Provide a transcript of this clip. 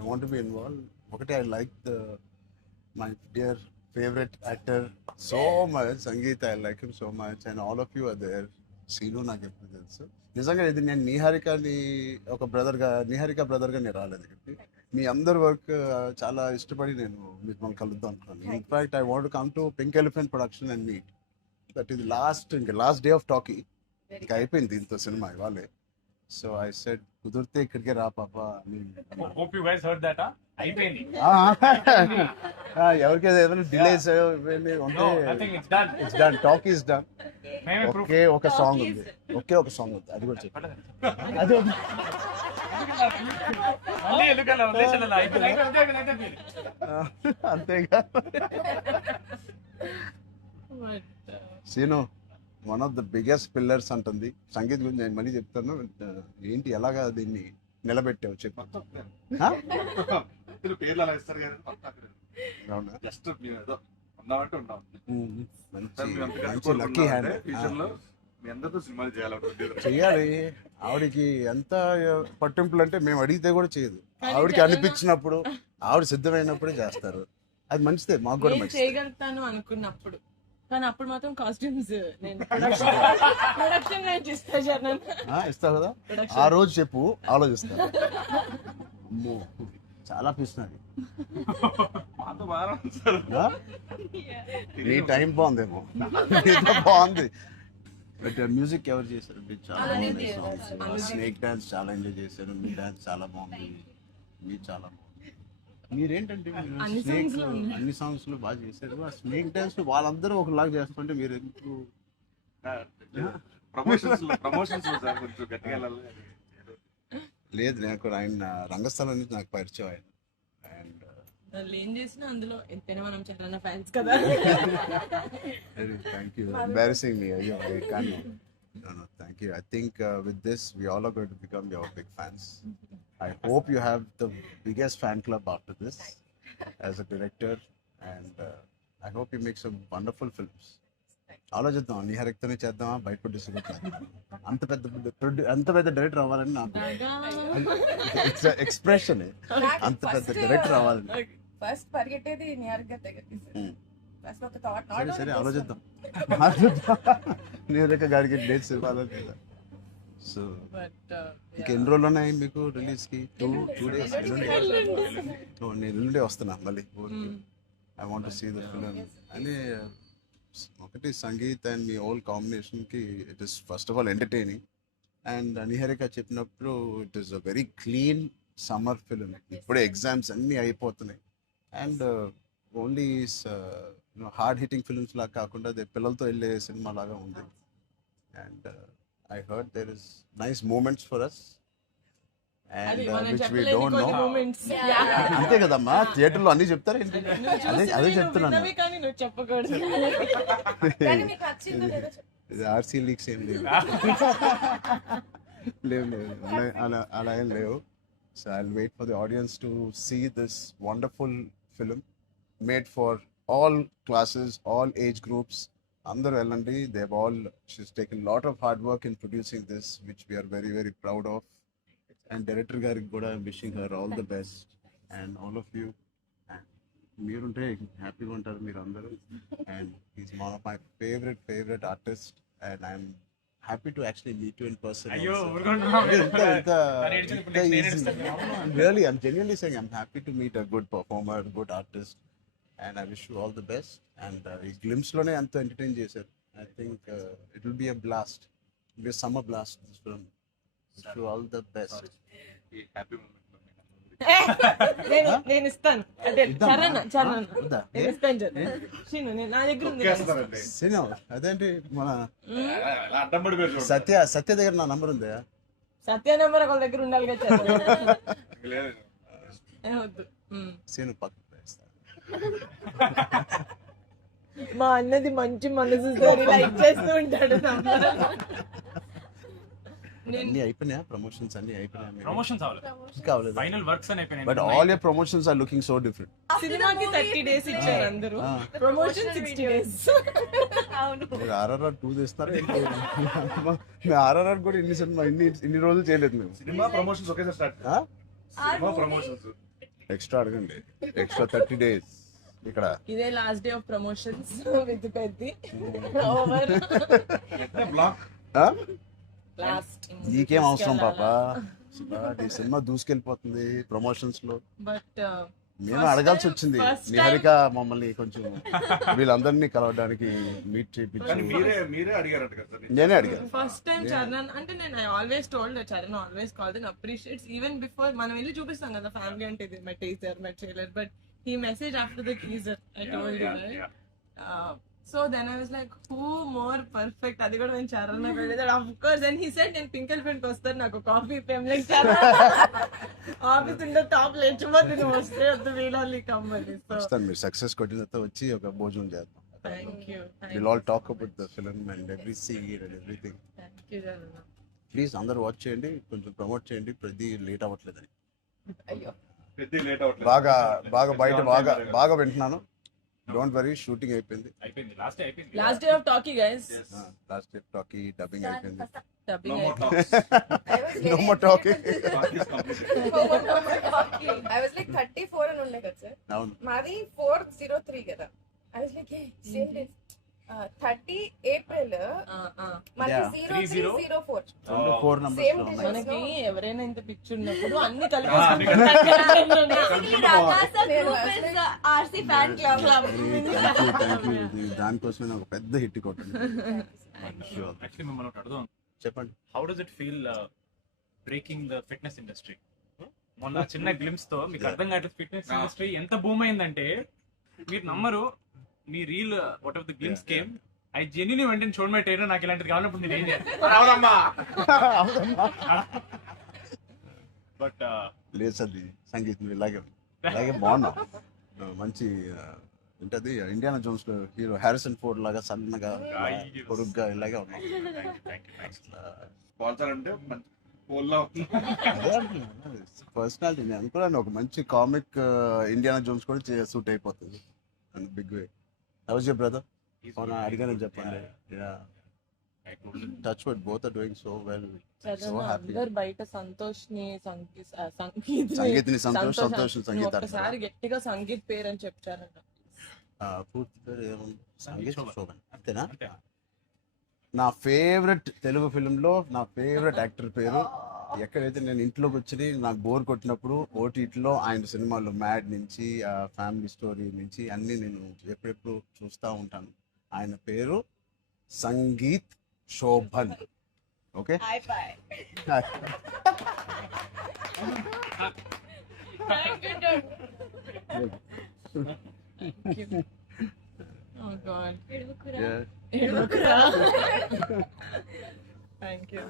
I want to be involved. Okay, I like my dear favorite actor so much. Sangeet, I like him so much, and all of you are there. Seenu నాకు ఎప్పుడు తెలుసు. నిజంగా ఇది నేను నిహారికని ఒక బ్రదర్గా, నిహారిక బ్రదర్గా నేను రాలేదు ఇక్కడికి. మీ అందరి వర్క్ చాలా ఇష్టపడి నేను మిమ్మల్ని కలుద్దాం అనుకున్నాను. In fact I want come to pink elephant production and meet. That is last day of talkie. ఇంకా అయిపోయింది దీంతో సినిమా ఇవాళే. సో ఐ సెడ్ కుదిరితే ఇక్కడికే రా పాప. Hope you guys heard that, huh? అయిపోయింది. ఎవరికైనా ఏదైనా delays No, I think it's done. It's done. Talk is done. మేమే proof. ఒకే ఒక సాంగ్ ఉంది. అది కూడా చెప్పు. అది మళ్ళీ ఎందుకలా వదిలేసాను అయిపోయింది. అంతేగా. Seenu one of the biggest pillars అంటుంది. సంగీత్ గురించి నేను మళ్ళీ చెప్తాను. ఏంటి ఎలాగా దీన్ని నిలబెట్టావు చెప్పు. పేర్లు అలా ఇస్తారు కదా, అవునా? జస్ట్ మేము ఏదో ఉన్నామంటే ఉన్నాం. మంచి లక్కీ హ్యాండ్. ఫ్యూచర్ లో మీ అందరితో సినిమాలు చేయాలంటే చెయ్యాలి. ఆవిడకి ఎంత పట్టింపులు అంటే మేము అడిగితే కూడా చేయదు. ఆవిడకి అనిపించినప్పుడు, ఆవిడ సిద్ధమైనప్పుడే చేస్తారు. అది మంచిదే, మాకు కూడా మంచిది. చేయగలుగుతాను అనుకున్నప్పుడు, కానీ అప్పుడు మాత్రం కాస్ట్యూమ్స్ నేను ప్రొడక్షన్ నుంచి ఇస్తాను. ఇస్తావు కదా, ఆ రోజు చెప్పు, ఆలోచిస్తా. అమ్మో చాలా పిస్తున్నది. మాతో బాగా సార్. నీ టైం బాగుందేమో, నీతో బాగుంది. బట్ మ్యూజిక్ ఎవరు చేశారు? చాలా బాగుంది సాంగ్స్. స్నేక్ డాన్స్ చాలా ఎంజాయ్ చేశారు. మీ డాన్స్ చాలా బాగుంది. మీరు చాలా బాగుంది. మీరేంటంటే స్నేక్ అన్ని సాంగ్స్ లో బాగా చేశారు. ఆ స్నేక్ డాన్స్ వాళ్ళందరూ ఒకలాగా చేస్తుంటే మీరు ఎందుకు? ప్రమోషన్స్ సార్ కొంచెం గట్టిగా వెళ్ళాలి. లేదు, నాకు ఆయన రంగస్థలం నుంచి నాకు పరిచయం ఆయన. అండ్ వాళ్ళు ఏం చేసినా అందులో ఎంతైనా మనం చాలా ఫ్యాన్స్ కదా. Thank you. ఎంబారసింగ్ మీ. అయ్యో, కానీ no, thank you. I think with this we all are going to become your big fans. I hope you have the biggest fan club after this as a director, and I hope you make some wonderful films. ఆలోచిద్దాం, నిహారికతోనే చేద్దామా, బయట producer అంత పెద్ద director అవ్వాలని నాకు expression. అంత పెద్ద director అవ్వాలని ఫస్ట్ పరిగెట్టేది నిహారిక దగ్గరికి. ఫస్ట్ ఒక థాట్. సరే ఆలోచిద్దాం. నిహారిక గారికి డేట్స్ ఇవ్వాలని లేదా? సో ఇంకెన్ని రోజులు ఉన్నాయి మీకు రిలీజ్ కి? 2 days. నేను ఎల్లుండే వస్తున్నా మళ్ళీ. I want to see the film. అని ఒకటి సంగీత్ అండ్ మీ ఓల్ కాంబినేషన్ కి it is first of all entertaining. And Niharika చెప్పినప్పుడు it is a very clean summer film. ఇప్పుడే ఎగ్జామ్స్ అన్నీ అయిపోతున్నాయి. And only hard hitting films లాగా కాకుండా అది పిల్లలతో వెళ్ళే సినిమా లాగా ఉంది. And I heard there is nice moments for us and which we don't know. అంతే కదమ్మా, థియేటర్లో అన్ని చెప్తారు ఏంటి? అదే చెప్తున్నాను. కానీ నువ్వు చెప్పకూడదు. కానీ మీకు వచ్చిందో లేదో చెప్పు. ఇది ఆర్సీ లీక్స్ ఏం లేవు. లేవు అలా ఏం లేవు. So I will wait for the audience to see this wonderful film made for all classes, all age groups. అందరూ వెళ్ళండి. she's taken a lot of hard work in producing this, which we are very very proud of. And director గారికి కూడా I'm wishing her all the best and all of you. And మీరుంటే హ్యాపీగా ఉంటారు మీరు అందరూ. And he's one of my favorite artists, and I'm happy to actually meet you in person. అయ్యో Really, I'm genuinely saying I'm happy to meet a good performer, good artist. And I wish you all the best. And ఈ glimpse లోనే అంత entertain చేశారు. I think it will be a blast. It will be a summer blast, this film. Wish you all the best. ఈ happy moment నేను ఇస్తాను. అంటే చరణ్ వద్దా? నేను ఇస్తాను. శ్రీను, నా దగ్గర ఉంది. సినిమా అదేంటి మన అడ్డం పడిపోయి సత్య దగ్గర నా నంబర్ ఉందా? సత్య నెంబర్ ఒకళ్ళ దగ్గర ఉండాలి కదా. లేదు. వద్దు. సీను పక్కన వేస్తా. మా అన్నది మంచి మనసు లైక్ చేస్తూ ఉంటాడు. అన్ని అయిపోయినాయా? ప్రమోషన్స్ అన్ని అయిపోయినాయా? ప్రమోషన్స్ అవ్వలేదు, కావలేదు. ఫైనల్ వర్క్స్ అని అయిపోయినాయి. But all your promotions are looking so different. సినిమాకి 30 days ఇచ్చారు అందరూ, ప్రమోషన్ 60 days. అవును. మీరు RRR 2 తీస్తున్నారు. RRR కూడా ఇన్ని రోజులు చేయలేదు మేము. సినిమా ప్రమోషన్స్ ఒకేసారి స్టార్ట్. సినిమా ప్రమోషన్స్ ఎక్స్ట్రా అడగండి, ఎక్స్ట్రా 30 days ఇక్కడ. ఇదే last day of promotions with Peddi over block ఆ? లాస్ట్. నీకేం అవసరం పాప, ఈ సినిమా దూసుకెళ్ళిపోతుంది ప్రమోషన్స్ లో. బట్ మేము అడగాల్సి వచ్చింది, first time- నిహారిక మమ్మల్ని కొంచెం వీళ్ళందరినీ కలవడానికి మీట్ కానీ చేయించి మీరే అడిగారట కదా సార్. నేనే అడిగాను. ఫస్ట్ టైం చరణ్ అంటే నేను I always told Charan always call then appreciates even before మనం వెళ్ళి చూపిస్తాం కదా ఫ్యామిలీ అంటే ఇది my teaser my trailer, but he message after the teaser I told you right. So then I was like who more perfect, అది కూడా నేను చరణ్ పెడతాడు of course. Then he said నేను పింకల్ ఫ్రెండ్కి వస్తాను, నాకు coffee fame like Charan office ఉండే టాప్ లేచిపోతే నువ్వు వస్తే వద్దు వీళ్ళని కమ్మని. సో వస్తాను, మీరు సక్సెస్ కొట్టిన తర్వాత వచ్చి ఒక భోజనం చేద్దాం. Thank you will all talk about the film and every scene and everything. Charan. Please అందరూ వాచ్ చేయండి, కొంచెం ప్రమోట్ చేయండి, ప్రతి లేట్ అవ్వట్లేదని. అయ్యో పెద్ద లేట్ అవ్వట్లేదు. బాగా బాగా బయట బాగా వింటున్నాను. డోంట్ వరీ, షూటింగ్ అయిపోయింది, అయిపోయింది, లాస్ట్ డే అయిపోయింది. Last day of talkie guys, last talkie dubbing అయిపోయింది. డబ్బింగ్ No more అయిపోయింది. talks. I was No very more talking. Talk is completed. I was like 34 అని ఉండే కదా సార్, అవును, మాది 403 కదా. I was like same days 30 April మనకి Yeah. 0304 రెండు 4 Same numbers లో day. ఉన్నాయి. మనకి ఎవరైనా ఇంత పిక్చర్ ఉన్నప్పుడు అన్ని అన్ని RC fan club Thank you. దానికోసమే నాకు పెద్ద హిట్ కొట్టింది. యాక్చువల్లీ మిమ్మల్ని ఒకటి అడుగుదాం, చెప్పండి. How does it feel breaking the fitness industry? మొన్న చిన్న గ్లిమ్స్ తో మీకు అర్థం కావట్లేదు ఫిట్నెస్ ఇండస్ట్రీ ఎంత బూమ్ అయిందంటే మీరు నమ్మరు. మీ reel what of the glimpse came, I genuinely వెంటనే చూడమే ట్రైనర్ నాకు ఇలాంటిది కావాలన్నప్పుడు నేను ఏం చేయాలి? బట్ లేదు సార్, సంగీతం ఇలాగే బాగున్నాం. మంచి ఏంటది ఇండియానా జోన్స్ లో హీరో హ్యారిసన్ ఫోర్డ్ లాగా సన్నగా పొరుగ్గా ఇలాగే ఉన్నాం. స్పాన్సర్ అంటే మంచి పోల్లా పర్సనాలిటీ నేను అనుకున్నాను, ఒక మంచి కామిక్ ఇండియానా జోన్స్ కూడా సూట్ అయిపోతుంది and big way. How's your brother? అడిగాను చెప్పండి. Touch wood, both are doing so well, so happy. అందరు బయట సంతోష్ ని సంగీత్ని సంతోష్ సంగీత ఒకసారి గట్టిగా సంగీత్ పేరు అని చెప్తారంట. పూర్తి పేరు ఏముంది? సంగీత్ శోభన్, అంతేనా? నా ఫేవరెట్ తెలుగు ఫిల్మ్లో నా ఫేవరెట్ యాక్టర్ పేరు. ఎక్కడైతే నేను ఇంట్లోకి వచ్చి నాకు బోర్ కొట్టినప్పుడు ఓటీటీలో ఆయన సినిమాలు మ్యాడ్ నుంచి ఫ్యామిలీ స్టోరీ నుంచి అన్నీ నేను ఎప్పుడెప్పుడు చూస్తూ ఉంటాను. ఆయన పేరు Sangeet Shobhan. Okay, Oh God. Yeah. Thank you.